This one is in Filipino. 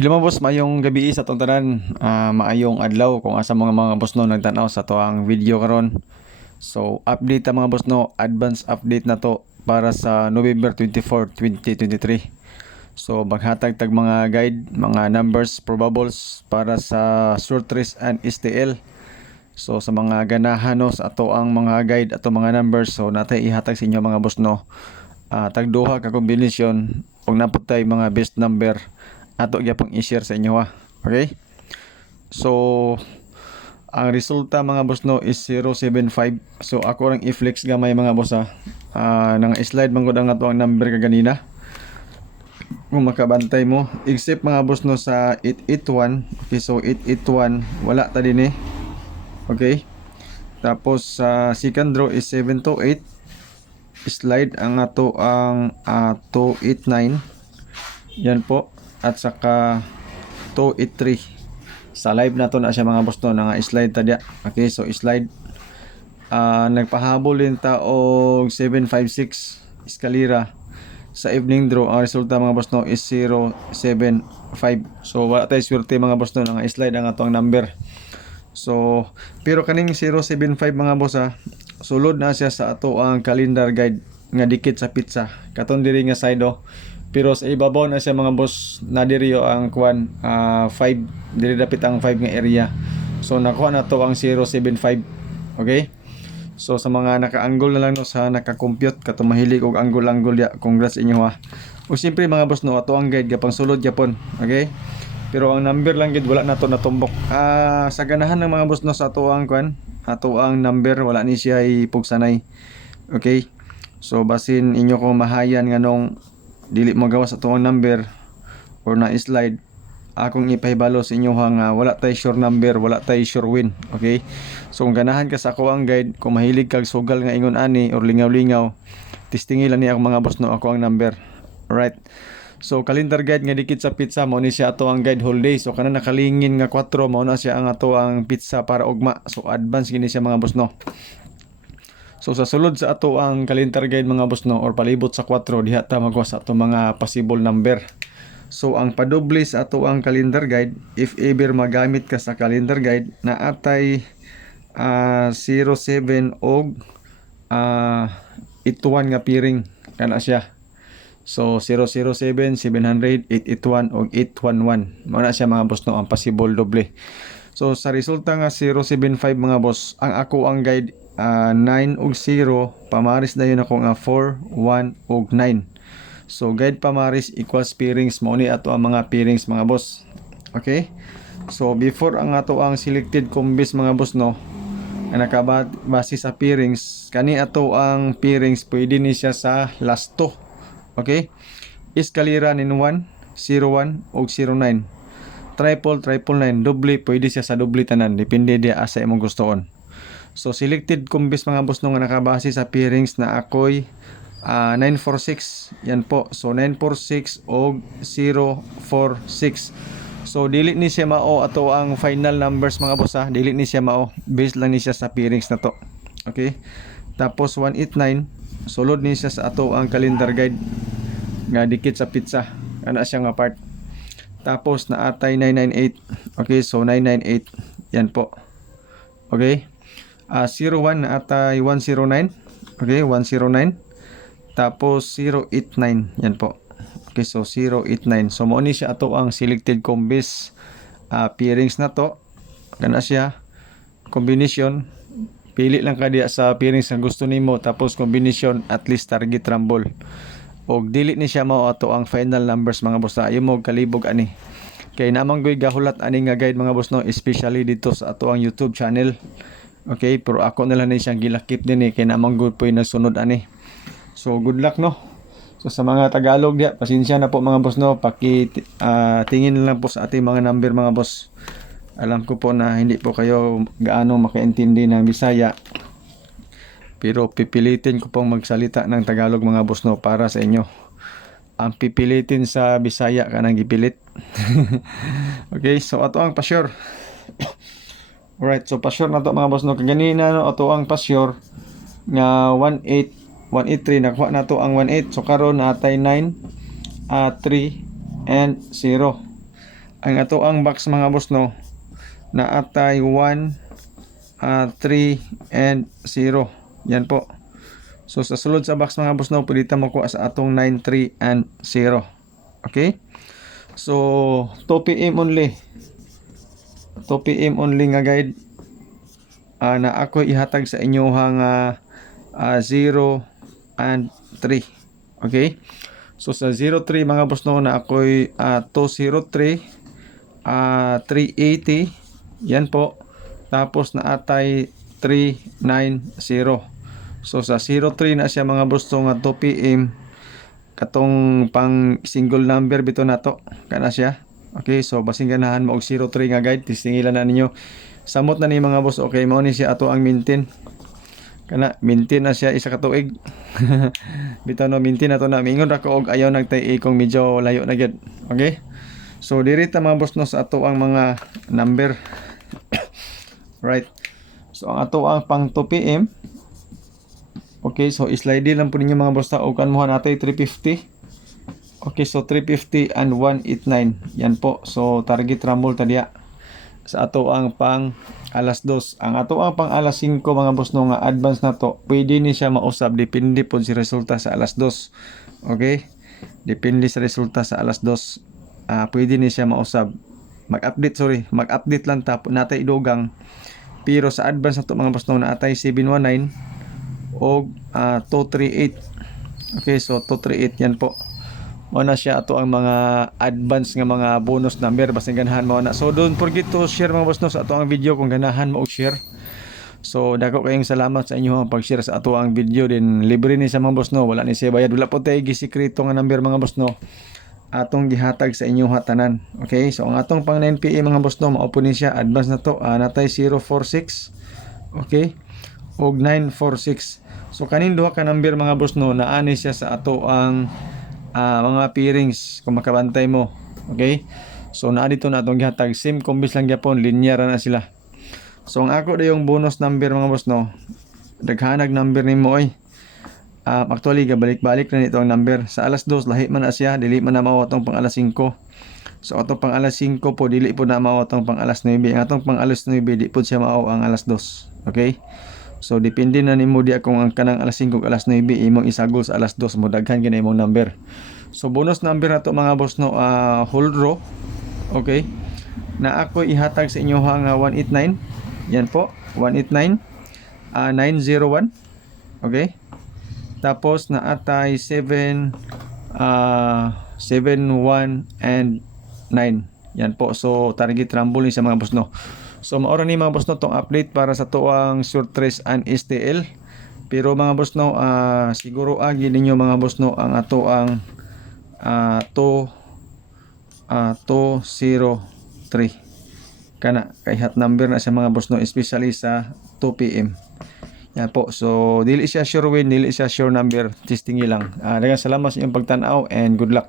Hello mga boss, maayong gabi sa atong tanan. Maayong adlaw kung asa mga boss no nagtanaw sa toang video karon. So, update ta mga boss no, advance update na to para sa November 24, 2023. So, maghatag tag mga guide, mga numbers, probables para sa short race and STL. So, sa mga ganahan no, sa ato ang mga guide ato mga numbers, so natay ihatag sa inyo mga boss no. Tag duha ka kombinasyon ug napud tay mga best number ato gyapong i-share sa inyo ha. Okay? So ang resulta mga boss no is 075. So ako lang i-flex gamay mga boss ha. Nang slide man gud ang ato ang number kaganina. Kung makabantay mo, except mga boss no sa 881. Okay, so 881 wala ta din eh. Okay? Tapos sa second row is 728. Slide ang ato ang 289. Yan po. At saka 283 sa live na to na siya mga boss no nga slide ta dia. Okay, so slide nagpahabol din ta og 756 eskalera sa evening draw. Ang resulta mga boss no is 075. So wala tay swerte mga boss no nga slide ang atong number. So pero kaning 075 mga boss ha, sulod na siya sa ato ang calendar guide nga dikit sa pizza katon diri nga side oh. Pero sa ibabaw na siya mga boss, na diri ang kuan 5, diri dapit ang 5 nga area. So nakuha na to ang 075. Okay? So sa mga naka-angle na lang no, sa naka-compute kato mahilig og angle ya, congrats inyo ha. O siyempre mga boss no, ato ang guide gapang sulod gyapon. Okay? Pero ang number lang gid wala na to natumbok. Sa ganahan ng mga boss no sa ato ang kuan, ato ang number wala ni siya ipugsanay. Okay? So basin inyo ko mahayan nganong dili magawa sa tuwang number or na slide, akong ipahibalo sa inyo nga wala tay sure number, wala tay sure win. Okay, so kung ganahan ka sa ako ang guide, kung mahilig kag sugal nga ingon ani or lingaw-lingaw, testingi lang ni ako mga boss no ako ang number. Alright, so calendar guide nga dikit sa pizza mao ni siya ato ang guide whole day. So kana nakalingin nga 4 mao na siya ang ato ang pizza para ugma. So advance gini siya mga boss no. So sa sulod sa ato ang calendar guide mga boss no or palibot sa 4 diha ta magwa sa ato mga possible number. So ang padoble sa ato ang calendar guide, if ever magamit ka sa calendar guide na atay 07 og 81 nga piring kana siya. So 007, 700, 881 og 811. Mao na siya mga boss no ang possible doble. So sa resulta nga 075 mga boss, ang ako ang guide 9 ug 0, pamaris na yun ako nga 4, 1 ug 9. So guide pamaris equals pairings, mao ni ato ang mga pairings mga boss. Okay? So before ang ato ang selected combis mga boss no, ang nakabase sa pairings, kani ato ang pairings pwede ni siya sa last 2. Okay? Eskalera nin 1, 01 ug 09. Triple, 9, doble pwede siya sa doble tanan, depende dia asa imong gustoon. So selected combis mga boss no nga nakabase sa pairings na ako'y 946. Yan po. So 946 og 046. So dili ni siya mao ato ang final numbers mga boss ha. Dili ni siya mao. Based lang ni siya sa pairings na to. Okay? Tapos 189 sulod ni siya sa ato ang calendar guide nga dikit sa pizza. Ana siya nga part. Tapos naatay 998. Okay, so 998. Yan po. Okay? 01 na atay 109. Okay, 109. Tapos 089. Yan po. Okay, so 089. So mo ni siya ato ang selected combis pairings na to. Kana siya combination. Pili lang ka diya sa pairings nga gusto nimo, tapos combination at least target rumble. Og dili ni siya mao ato ang final numbers mga boss. Ayo mo kalibog ani. Kay namang goy gahulat ani nga guide mga boss no, especially dito sa ato ang YouTube channel. Okay, pero ako na lang ni siyang gilakip din kay namang good po yung nagsunod ani. So good luck no. So sa mga Tagalog diya, pasensya na po mga boss no, tingin lang po sa ating mga number mga boss. Alam ko po na hindi po kayo gaano makaintindi ng Bisaya, pero pipilitin ko pong magsalita ng Tagalog mga boss no para sa inyo. Ang pipilitin sa Bisaya kanang gipilit. Okay, so ato ang pa-sure. Alright, so pa-sure na to mga boss no. Kaganina no, ato ang pa-sure nga 183 nakuha na to ang 18. So karon natay 9, 3 and 0. ang ato ang box mga boss no, na atay 1, 3 and 0. Yan po. So sa sulod sa box mga boss no, pwede ta makuha sa atong 9, 3 and 0. Okay? So 2 PM only. 2 PM only nga guide na ako ihatag sa inyo hang 0 and 3. Okay? So sa 03 mga boss no, na ako'y 203, 380, yan po. Tapos na atay 390. So sa 03 na siya mga boss no, nga 2 PM katong pang single number bito na to. Kana siya. Okay, so basing ganahan mo og 03 nga guide, tisingilan na ninyo. Samot na ni mga boss, okay, mao ni siya ato ang maintain. Kana maintain na siya isa ka tuig. Bitaw no, maintain na to na. Mingon ra ko og ayaw nagtay kung medyo layo na gyud. Okay? So diri ta mga boss no sa ato ang mga number. Right. So ang ato ang pang 2 PM. Okay, so slide lang po ninyo mga boss ta, og kanmo natay 350. Okay, so 350 and 189. Yan po. So target rumble ta diya sa ato ang pang alas 2. Ang ato ang pang alas 5 mga boss no, nga advance na to, pwede ni siya mausab depende po sa resulta sa alas 2. Okay? Depende sa resulta sa alas 2. Pwede ni siya mausab. Mag-update lang ta natay idugang. Pero sa advance na to mga boss no, naatay 719 o 238. Okay, so 238 yan po. Mao na siya ato ang mga advance nga mga bonus number basta ganahan mo na. So don't forget to share mga boss no sa ato ang video kung ganahan mo og share. So dako kayong salamat sa inyo ang pag-share sa ato ang video, din libre ni sa mga boss no, wala ni siya bayad, wala po tay gisikreto nga number mga boss no. Atong gihatag sa inyo hatanan. Okay, so ang atong pang 9 PM mga boss no, mao po ni siya advance na to, natay 046. Okay? Og 946. So kaning duha ka number mga boss no, naani siya sa ato ang mga pairings kung makabantay mo. Okay? So naa dito na atong gihatag, same combis lang gyapon, linear na sila. So ang ako yung bonus number mga boss no, daghanag number nimo oy. Actually gabalik-balik na nito ang number. Sa alas 2 lahi man na siya, dili man na mao atong pang alas 5. So atong pang alas 5 po dili po na mao atong pang alas 9. Ang atong pang alas 9 di po siya mao ang alas 2. Okay? So depende na nimo di kung ang kanang alas 5 alas 9 imong isagol sa alas 2 mo daghan gina imong number. So bonus number na to mga boss no, whole row. Okay? Na ako ihatag sa inyo hang 189. Yan po, 189, 901. Okay? Tapos na atay 7, 7, 1 and 9. Yan po. So target rumble ni sa mga boss no. So maora ni mga boss no tong update para sa tuang short trace and STL. Pero mga boss no, siguro agi ninyo mga boss no ang ato ang 203 kana kay hot number na sa mga boss no, especially sa 2 PM. Yan po. So dili siya sure win, dili siya sure number, testing lang. Daghang salamat sa inyong pagtan-aw and good luck.